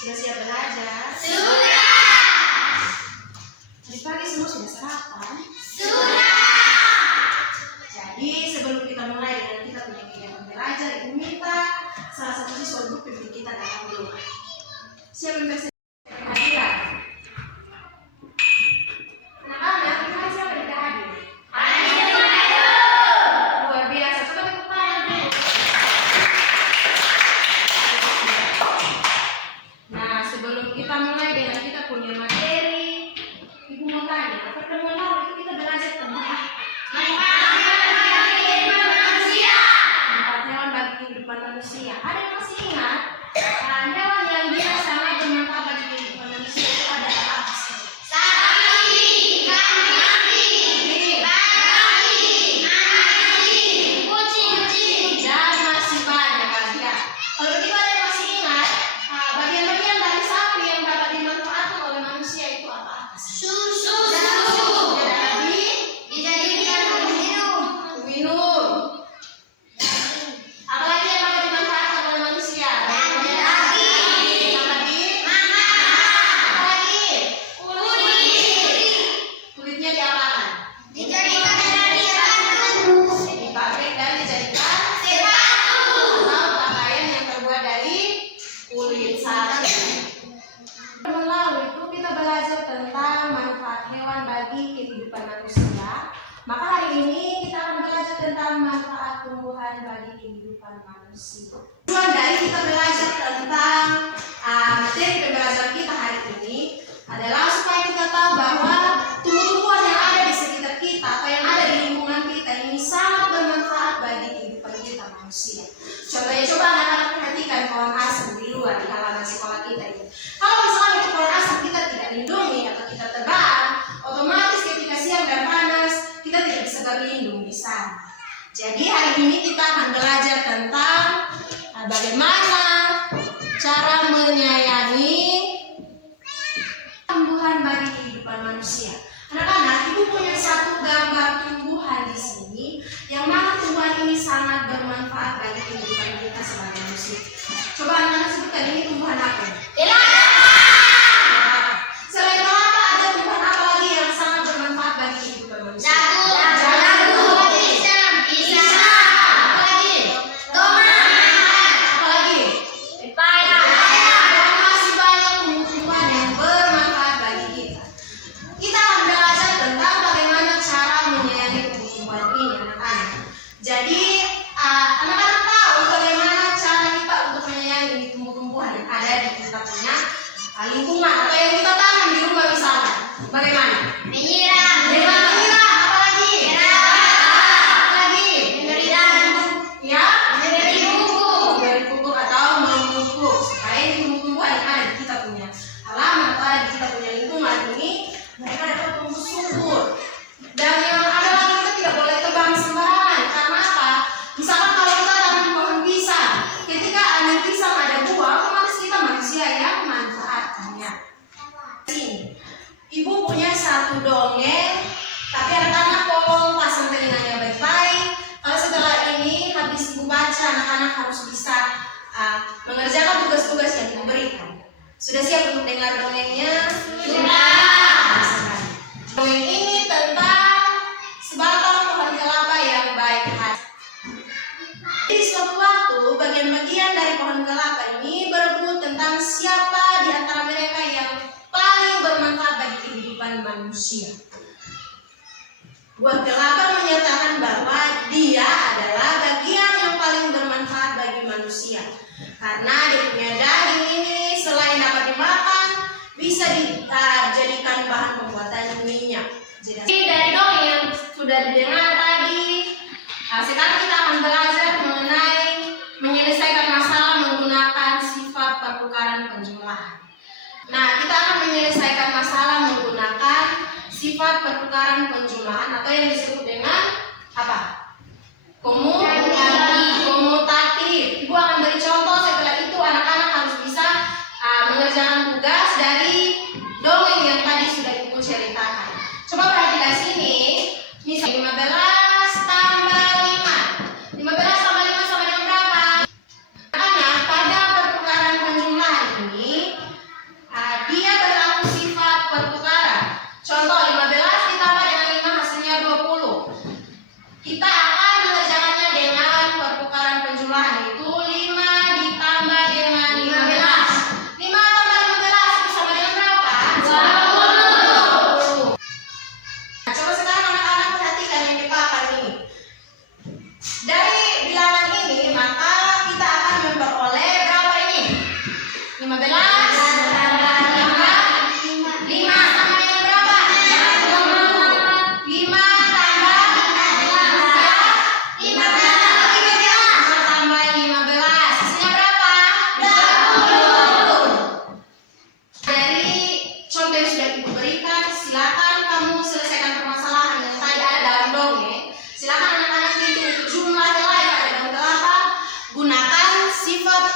Sudah siap belajar? Sudah. Tadi pagi semua sudah sarapan? Sudah. Jadi sebelum kita mulai dengan kita punya kegiatan belajar, Ibu minta salah satu siswa untuk pimpin kita dalam doa. Siapa yang bersedia? Hadiran. Anak-anak, kita siapa yang tidak hadir? Luar biasa. Coba tepuk tangan dulu. Nah, sebelum kita mulai dengan kita punya materi, Ibu mau tanya, pertemuan lalu itu kita belajar tentang apa? Hewan bagi kehidupan manusia. Ada yang masih ingat? Hewan yang bisa sangat bermanfaat bagi kehidupan manusia itu ada apa? Sapi, kambing, babi, anjing, kucing, Dan masih banyak lagi ya. Kalau begitu ada yang masih ingat bagian-bagian dari sapi yang dapat dimanfaatkan oleh manusia itu apa? susu, Jadi dijadikan minum, minum. Apalagi yang dapat dimanfaatkan oleh manusia? daging, Apalagi? Kulitnya diapakan? dijadikan dari batu, Dipabrik dan dijadikan sepatu, atau pakaian yang terbuat dari kulit sapi. Pertemuan lalu itu kita belajar tentang manfaat hewan bagi kehidupan manusia. Maka hari ini kita akan belajar tentang manfaat tumbuhan bagi kehidupan manusia. Tujuan dari kita belajar tentang materi pembelajaran kita hari ini adalah supaya kita tahu bahwa tumbuh-tumbuhan yang ada di sekitar kita atau yang ada di lingkungan kita ini sangat bermanfaat bagi kehidupan kita manusia. Coba anak-anak perhatikan pohon asem di luar di halaman sekolah kita ini. Kalau misalnya itu pohon asem kita tidak lindungi atau kita tebang, otomatis ketika siang dan panas kita tidak bisa berlindung di sana. Jadi hari ini kita akan belajar tentang bagaimana cara menyayangi tumbuhan bagi kehidupan manusia. Anak-anak, Ibu punya satu gambar tumbuhan di sini, yang mana tumbuhan ini sangat bermanfaat bagi kehidupan kita sebagai manusia. Coba anak-anak sebutkan ini tumbuhan apa? Selain kelapa, ada tumbuhan apa lagi yang sangat bermanfaat bagi kehidupan manusia? jagung, pisang, Apa lagi? tomat, Apa lagi? pepaya, Dan masih banyak tumbuh-tumbuhan yang bermanfaat bagi kita. Kita akan belajar tentang bagaimana cara menyayangi tumbuh-tumbuhan ini, anak-anak. Jadi, anak-anak tahu bagaimana cara kita untuk menyayangi tumbuh-tumbuhan yang ada di kita punya lingkungan atau yang kita tanam di rumah misalnya. Bagaimana? menyiram, Dengan menyiram, apa lagi? Apa lagi? memberikan, Ya? memberi pupuk, Memberi pupuk atau memupuk supaya tumbuh-tumbuhan yang ada di kita punya halaman atau ada di kita punya lingkungan ini mereka dapat tumbuh subur. Dan yang ada lagi kita tidak boleh tebang sembarangan. Karena apa? Misalkan kalau kita tanam pohon pisang, ketika ada pisang ada buah, otomatis kita manusia yang manfaatkannya. Sini, Ibu punya satu dongeng, tapi anak-anak tolong pasang telinganya baik-baik. Kalau setelah ini habis Ibu baca, anak-anak harus bisa mengerjakan tugas-tugas yang Ibu berikan. Sudah siap untuk dengar dongengnya? Sudah. Dongeng ini tentang sebatang pohon kelapa yang baik hati. Di suatu waktu, bagian-bagian dari pohon kelapa ini berebut tentang siapa di antara mereka yang paling bermanfaat bagi kehidupan manusia. Buah kelapa menyatakan bahwa dia adalah bagian yang paling bermanfaat bagi manusia. Karena dia punya daging ini selain dapat dimakan, bisa dijadikan bahan pembuatan minyak. Jadi dari dongeng yang sudah didengar tadi, sekarang kita akan belajar mengenai menyelesaikan masalah menggunakan sifat pertukaran penjumlahan. Nah, kita akan menyelesaikan masalah menggunakan sifat pertukaran penjumlahan atau yang disebut dengan apa? Komutatif. Ibu akan beri contoh, setelah itu anak-anak harus bisa mengerjakan tugas dari dongeng yang tadi sudah Ibu ceritakan. Coba perhatikan sini. Misalnya 15 tambah 5. 15 tambah 5 sama dengan berapa? Makanya pada pertukaran penjumlahan ini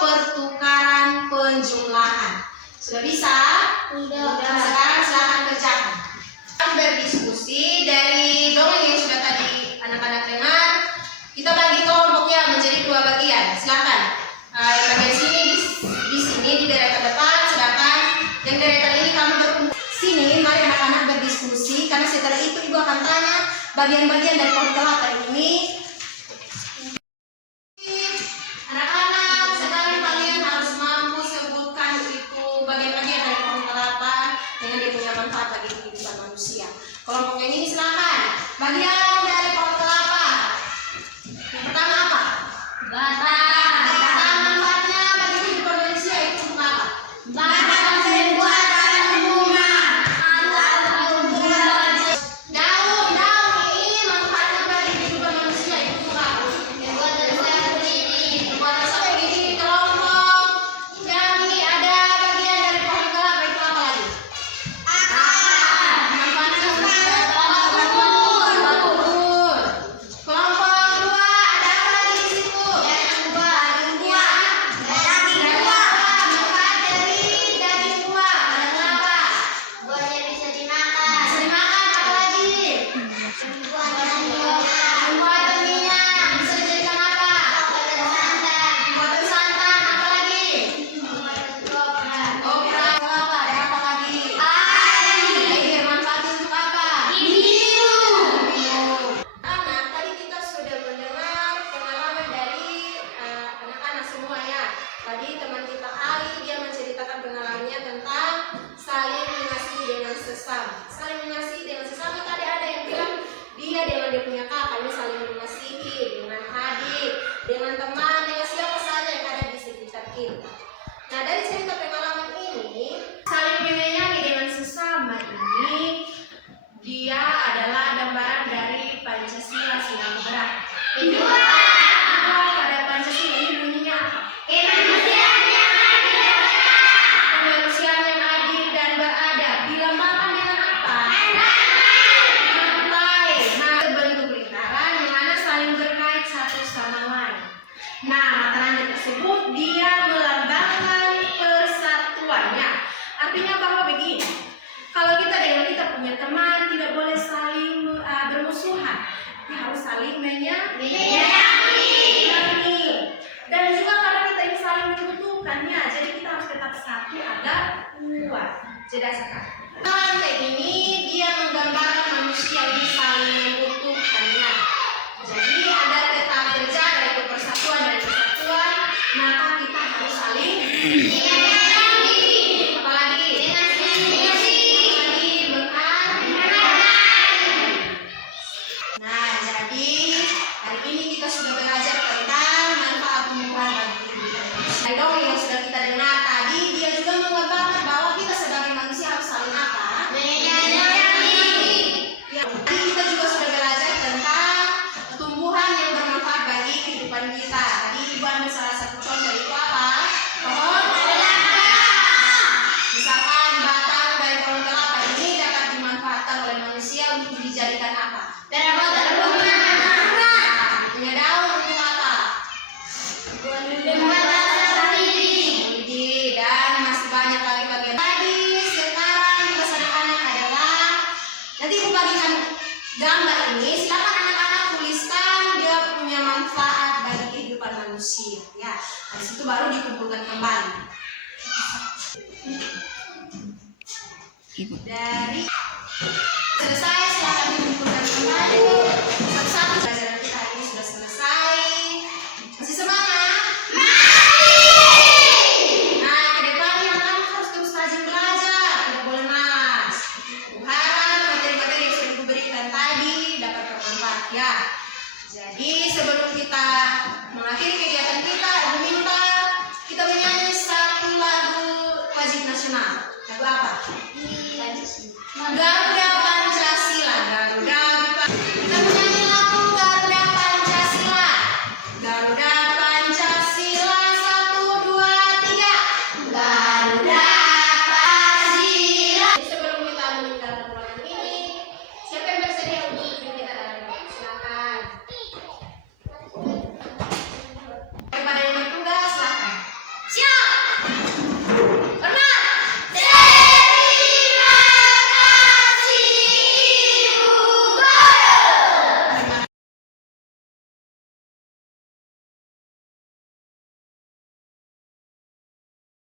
pertukaran penjumlahan. Sudah bisa? Sudah. Sekarang silakan kerjakan. Berdiskusi dari dongeng yang sudah tadi anak-anak dengar. Kita bagi kelompoknya menjadi 2 bagian. Silakan. Yang bagian sini di sini di deretan depan, sedangkan yang deretan ini kamu berkumpul sini. Mari anak-anak berdiskusi karena setelah itu ibu akan tanya bagian-bagian dari pohon kelapa ini. Anak-anak, sekarang kalian harus mampu sebutkan itu bagian-bagian dari pohon kelapa dengan dia punya manfaat bagi kehidupan manusia. Kelompok yang ini silakan. Bagian dari pohon kelapa. Yang pertama apa? Batang. Manfaatnya bagi kehidupan manusia itu untuk apa? Batang pembuatan bunga. Daun ini manfaatnya bagi kehidupan manusia itu untuk apa? Pembuatan sampai gini kelompok yang ini ada bagian dari pohon kelapa itu apa lagi? Manfaatnya kubur. Kelompok 2 ada apa lagi di situ? Manfaat dari daging buah. Kenapa? Bisa dimakan. Apa lagi? Pembuatan minyak. Bisa dijadikan apa? Pembuatan santan. Apa lagi? Kopra. Kelapa. Ada apa lagi? Air. Manfaatnya untuk apa? Minum. Anak, tadi kita sudah mendengar pengalaman dari anak-anak semua ya. Tadi teman kita Ali dia menceritakan pengalamannya tentang saling mengasihi dengan sesama. Saling mengasihi dengan sesama. Tadi ada yang bilang dia dengan dia punya kakak ini saling mengasihi, dengan adik, dengan teman, dengan siapa saja yang ada di sekitar kita. Nah, dari cerita pengalaman ini, saling menyayangi dengan sesama ini dia adalah gambaran dari Pancasila Silang Berat. Pada Pancasila ini bunyinya apa? Kemanusiaan yang adil dan beradab. Dilambangkan dengan apa? Lantai. Nah, bentuk lingkaran yang mana saling berkait satu sama lain. Nah, mata tersebut dia melambangkan persatuannya. Artinya bahwa begini, kalau kita dengan kita punya teman tidak boleh saling bermusuhan, tapi harus saling menyayangi. Dan juga karena kita ini saling membutuhkannya, jadi kita harus tetap satu agar kuat. Jelas sekali. Lantai ini dia menggambarkan manusia ini saling membutuhkannya. Jadi agar tetap terjaga itu persatuan dan kesatuan, maka kita harus saling menyayangi. Apalagi? Nah, jadi hari ini kita sudah belajar tentang manfaat tumbuhan bagi kehidupan manusia. Dongeng yang sudah kita dengar tadi, dia juga menggambarkan bahwa kita sebagai manusia harus saling apa? Ya, tadi kita juga sudah belajar tentang tumbuhan yang bermanfaat bagi kehidupan kita. Tadi Ibu ambil salah satu contoh itu apa? Pohon kelapa. Misalkan batang dari pohon kelapa ini dapat dimanfaatkan oleh manusia untuk dijadikan apa? Punya daun untuk apa? Dan masih banyak lagi bagian. Tadi sekarang tugas anak-anak adalah nanti Ibu bagikan gambar ini. Silakan anak-anak tuliskan dia punya manfaat bagi kehidupan manusia. Ya, habis itu baru dikumpulkan kembali. Dari selesai silakan dikumpulkan kembali.